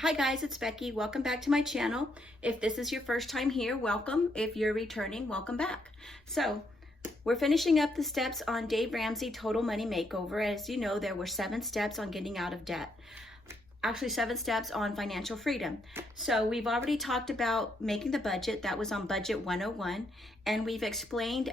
Hi guys, it's Becky. Welcome back to my channel. If this is your first time here, welcome. If you're returning, welcome back. So we're finishing up the steps on Dave Ramsey Total Money Makeover. As you know, there were 7 steps on getting out of debt. Actually 7 steps on financial freedom. So we've already talked about making the budget. That was on budget 101. And we've explained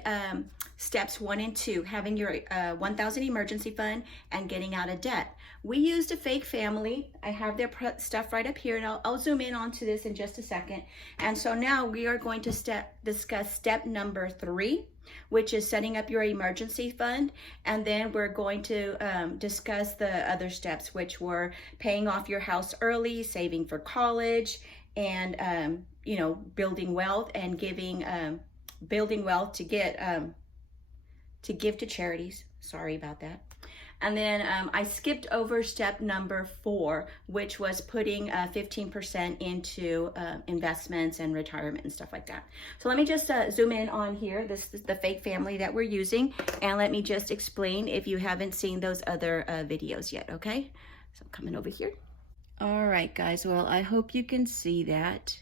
steps 1 and 2, having your 1,000 emergency fund and getting out of debt. We used a fake family. I have their stuff right up here, and I'll zoom in onto this in just a second. And so now we are going to discuss step number 3, which is setting up your emergency fund. And then we're going to discuss the other steps, which were paying off your house early, saving for college, and building wealth and building wealth to give to charities. Sorry about that. And then I skipped over step number 4, which was putting 15% into investments and retirement and stuff like that. So let me just zoom in on here. This is the fake family that we're using. And let me just explain if you haven't seen those other videos yet, okay? So I'm coming over here. All right, guys. Well, I hope you can see that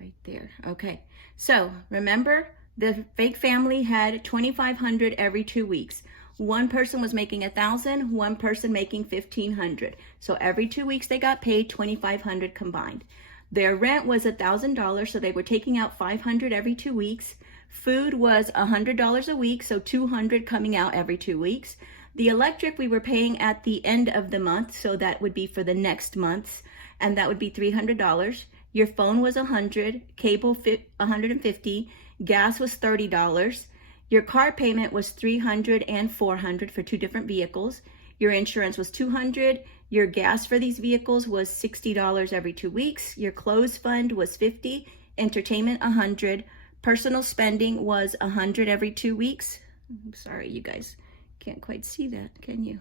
right there. Okay. So remember, the fake family had $2,500 every 2 weeks. One person was making $1,000, one person making $1,500. So every 2 weeks they got paid $2,500 combined. Their rent was $1,000, so they were taking out $500 every 2 weeks. Food was $100 a week, so $200 coming out every 2 weeks. The electric we were paying at the end of the month, so that would be for the next months, and that would be $300. Your phone was $100, cable $150, gas was $30. Your car payment was $300 and $400 for 2 different vehicles. Your insurance was $200. Your gas for these vehicles was $60 every 2 weeks. Your clothes fund was $50. Entertainment $100. Personal spending was $100 every 2 weeks. I'm sorry, you guys can't quite see that, can you?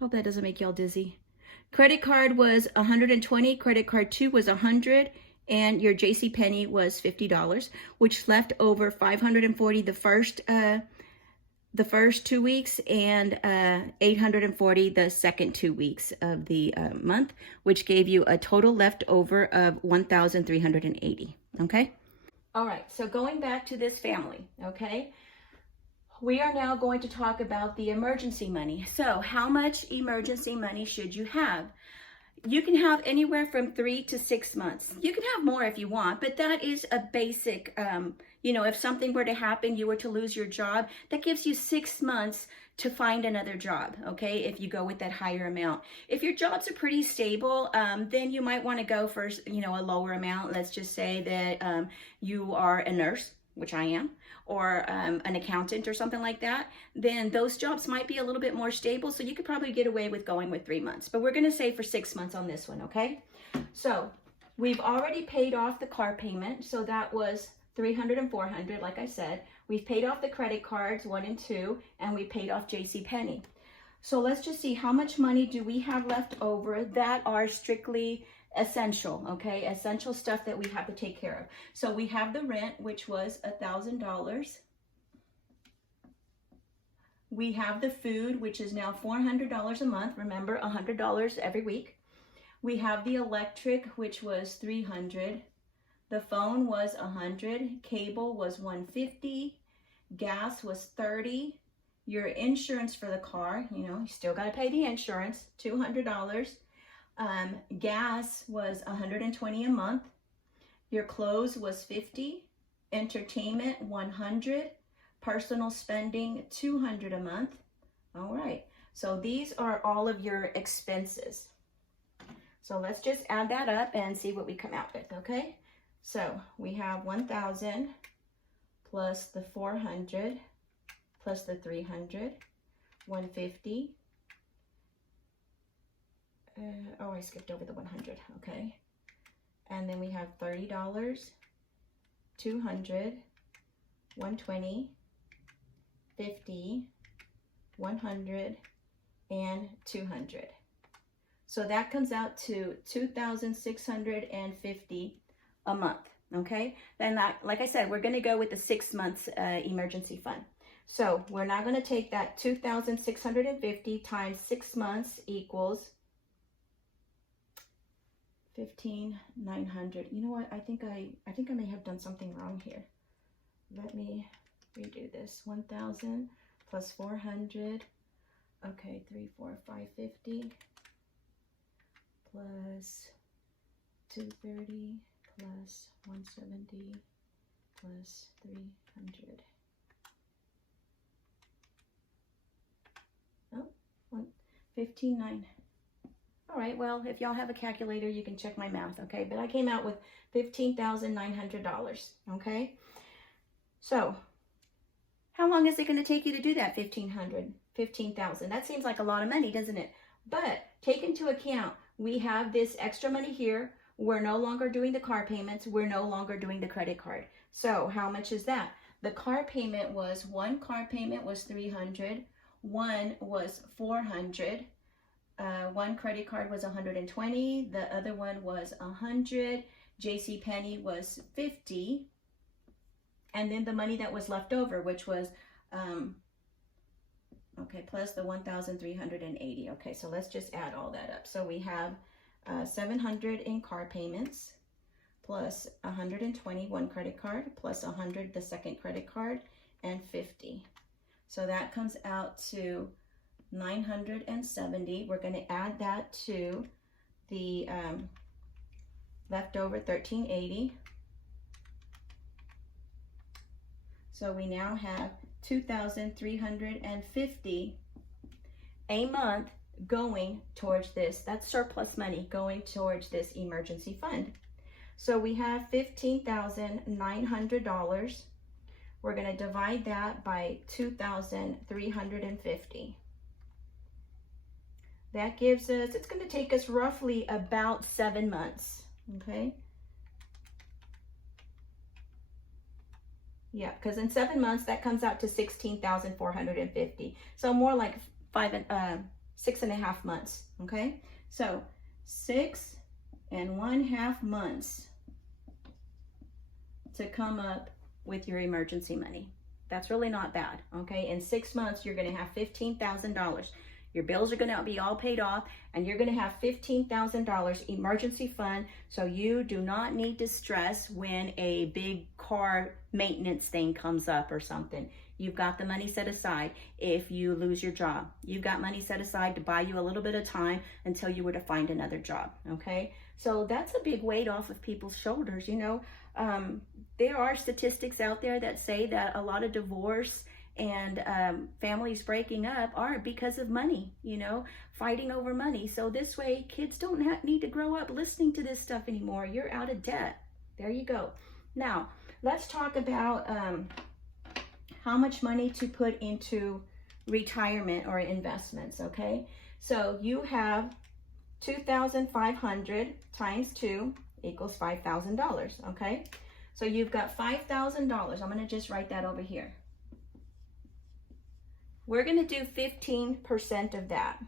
Hope that doesn't make y'all dizzy. Credit card was $120. Credit card 2 was $100. And your JCPenney was $50, which left over $540 the first 2 weeks, and $840 the second 2 weeks of the month, which gave you a total left over of $1,380. Okay. All right. So going back to this family. Okay. We are now going to talk about the emergency money. So how much emergency money should you have? You can have anywhere from 3 to 6 months. You can have more if you want, but that is a basic, if something were to happen, you were to lose your job, that gives you 6 months to find another job, okay, if you go with that higher amount. If your jobs are pretty stable, then you might want to go for, a lower amount. Let's just say that you are a nurse, which I am, or an accountant or something like that, then those jobs might be a little bit more stable, so you could probably get away with going with 3 months. But we're going to say for 6 months on this one, okay? So we've already paid off the car payment, so that was $300 and $400, like I said. We've paid off the credit cards 1 and 2, and we paid off JCPenney. So let's just see, how much money do we have left over that are strictly essential, okay? Essential stuff that we have to take care of. So we have the rent, which was $1,000. We have the food, which is now $400 a month. Remember, $100 every week. We have the electric, which was $300. The phone was $100. Cable was $150. Gas was $30. Your insurance for the car, you still got to pay the insurance, $200. Gas was $120 a month. Your clothes was $50. Entertainment $100. Personal spending $200 a month. All right. So these are all of your expenses. So let's just add that up and see what we come out with. Okay. So we have 1,000 plus the 400 plus the 300, 150. I skipped over the 100, okay. And then we have $30, 200, 120, 50, 100, and 200. So that comes out to $2,650 a month, okay. Then like I said, we're going to go with the 6 months emergency fund. So we're now going to take that 2,650 times 6 months equals 15,900. You know what? I think I may have done something wrong here. Let me redo this. 1,000 plus 400. Okay, 550 plus 230 plus 170 plus 300. Oh, 15,900. All right, well, if y'all have a calculator, you can check my math, okay? But I came out with $15,900, okay? So, how long is it going to take you to do that 15,000? That seems like a lot of money, doesn't it? But take into account, we have this extra money here. We're no longer doing the car payments. We're no longer doing the credit card. So, how much is that? The car payment was, one car payment was $300. One was $400. One credit card was $120. The other one was $100. JCPenney was $50. And then the money that was left over, which was, okay, plus the $1,380. Okay, so let's just add all that up. So we have $700 in car payments, plus $120 one credit card, plus $100 the second credit card, and $50. So that comes out to $970. We're going to add that to the leftover $1,380. So we now have $2,350 a month going towards this. That's surplus money going towards this emergency fund. So we have $15,900. We're going to divide that by 2,350. That gives us, it's going to take us roughly about 7 months, okay? Yeah, because in 7 months, that comes out to 16,450. So more like 6.5 months, okay? So 6.5 months to come up with your emergency money. That's really not bad, okay? In 6 months, you're going to have $15,000. Your bills are going to be all paid off, and you're going to have $15,000 emergency fund, so you do not need to stress when a big car maintenance thing comes up or something. You've got the money set aside if you lose your job. You've got money set aside to buy you a little bit of time until you were to find another job, okay? So that's a big weight off of people's shoulders, you know. There are statistics out there that say that a lot of divorce and families breaking up are because of money, you know, fighting over money. So this way, kids don't need to grow up listening to this stuff anymore. You're out of debt. There you go. Now, let's talk about how much money to put into retirement or investments, okay? So you have 2,500 times 2 equals $5,000, okay? So you've got $5,000. I'm going to just write that over here. We're going to do 15% of that.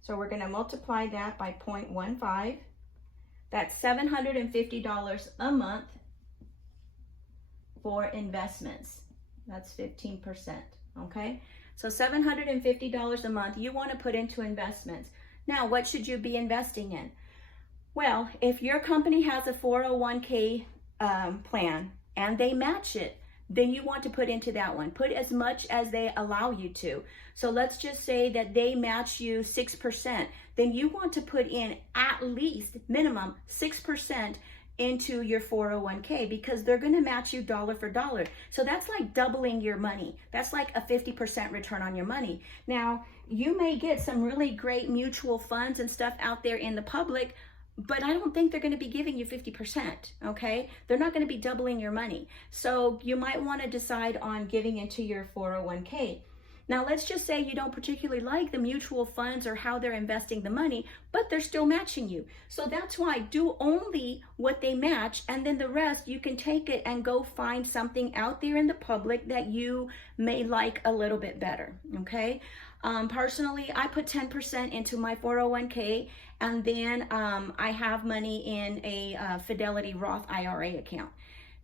So we're going to multiply that by 0.15. That's $750 a month for investments. That's 15%, okay? So $750 a month you want to put into investments. Now, what should you be investing in? Well, if your company has a 401k plan and they match it, then you want to put into that one. Put as much as they allow you to. So let's just say that they match you 6%. Then you want to put in at least minimum 6% into your 401k because they're going to match you dollar for dollar. So that's like doubling your money. That's like a 50% return on your money. Now, you may get some really great mutual funds and stuff out there in the public, but I don't think they're going to be giving you 50%, okay? They're not going to be doubling your money. So you might want to decide on giving into your 401k. Now, let's just say you don't particularly like the mutual funds or how they're investing the money, but they're still matching you. So that's why do only what they match, and then the rest you can take it and go find something out there in the public that you may like a little bit better, okay? Personally, I put 10% into my 401k, and then I have money in a Fidelity Roth IRA account.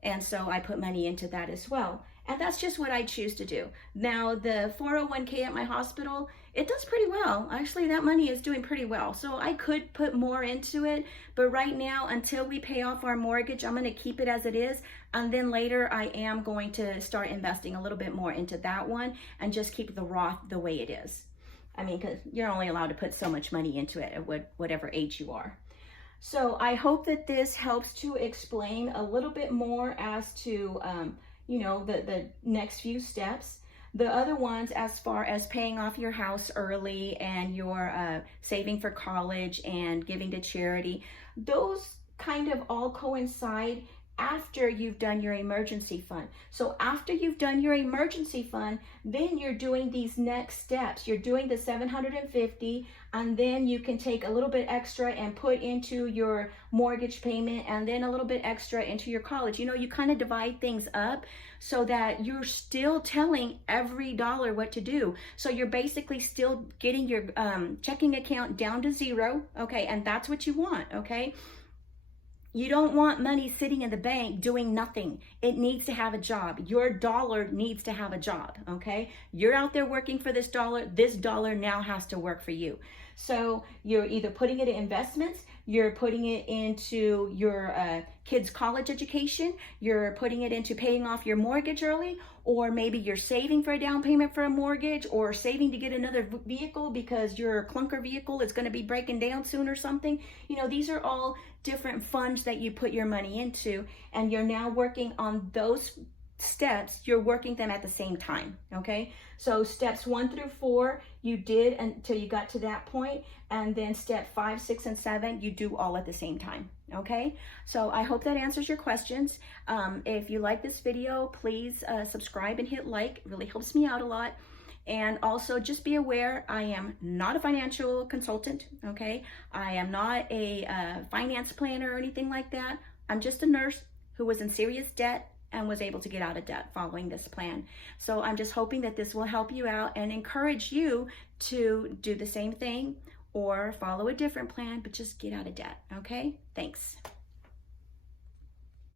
And so I put money into that as well. And that's just what I choose to do. Now, the 401k at my hospital, it does pretty well. Actually, that money is doing pretty well. So I could put more into it, but right now, until we pay off our mortgage, I'm going to keep it as it is. And then later, I am going to start investing a little bit more into that one and just keep the Roth the way it is. I mean, because you're only allowed to put so much money into it at whatever age you are. So I hope that this helps to explain a little bit more as to, you know, the next few steps. The other ones, as far as paying off your house early and your saving for college and giving to charity, those kind of all coincide after you've done your emergency fund. So after you've done your emergency fund, then you're doing these next steps. You're doing the $750, and then you can take a little bit extra and put into your mortgage payment, and then a little bit extra into your college. You know, you kind of divide things up so that you're still telling every dollar what to do. So you're basically still getting your checking account down to zero, okay? And that's what you want, okay? You don't want money sitting in the bank doing nothing. It needs to have a job. Your dollar needs to have a job, okay? You're out there working for this dollar now has to work for you. So you're either putting it in investments, you're putting it into your kids' college education, you're putting it into paying off your mortgage early, or maybe you're saving for a down payment for a mortgage, or saving to get another vehicle because your clunker vehicle is going to be breaking down soon or something. You know, these are all different funds that you put your money into, and you're now working on those steps. You're working them at the same time, okay? So steps 1 through 4 you did until you got to that point, and then step 5, 6, and 7 you do all at the same time, okay? So I hope that answers your questions. If you like this video, please subscribe and hit like. It really helps me out a lot. And also just be aware, I am not a financial consultant, okay? I am not a finance planner or anything like that. I'm just a nurse who was in serious debt and was able to get out of debt following this plan. So I'm just hoping that this will help you out and encourage you to do the same thing or follow a different plan, but just get out of debt, okay? Thanks.